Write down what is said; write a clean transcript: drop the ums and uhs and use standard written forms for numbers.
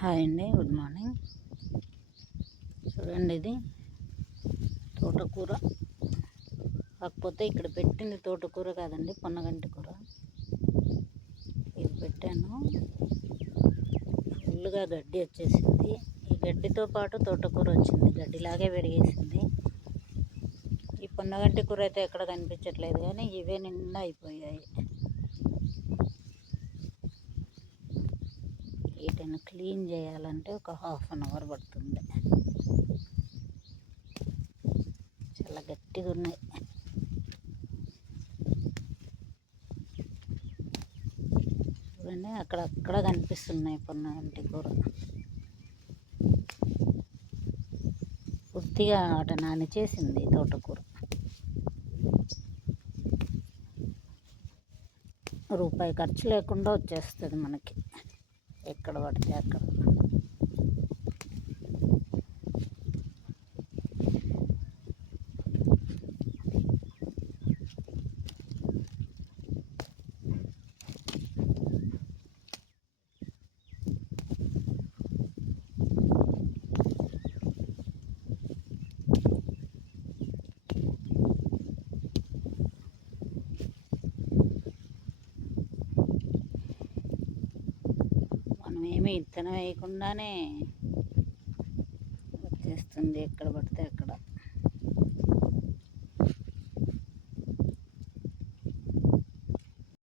Hi అండి, good morning. చూడండి, ఇది తోటకూర. కాకపోతే ఇక్కడ పెట్టింది తోటకూర కాదండి, పొన్నగంటి కూర. ఇది పెట్టాను, ఫుల్గా గడ్డి వచ్చేసింది. ఈ గడ్డితో పాటు తోటకూర వచ్చింది, గడ్డిలాగే పెరిగేసింది. ఈ పొన్నగంటి కూర అయితే ఎక్కడ కనిపించట్లేదు, కానీ ఇవే నిండా అయిపోయాయి. వీటిని క్లీన్ చేయాలంటే ఒక ½ అవర్ పడుతుంది. చాలా గట్టిగా ఉన్నాయి. చూడండి, అక్కడక్కడ కనిపిస్తున్నాయి పొన్నగంటి కూర. పూర్తిగా ఆట నాని చేసింది తోటకూర. రూపాయి ఖర్చు లేకుండా వచ్చేస్తుంది మనకి, ఎక్కడ పడితే అక్కడ. మనమేమి విత్తనం వేయకుండానే వచ్చేస్తుంది ఎక్కడ పడితే అక్కడ.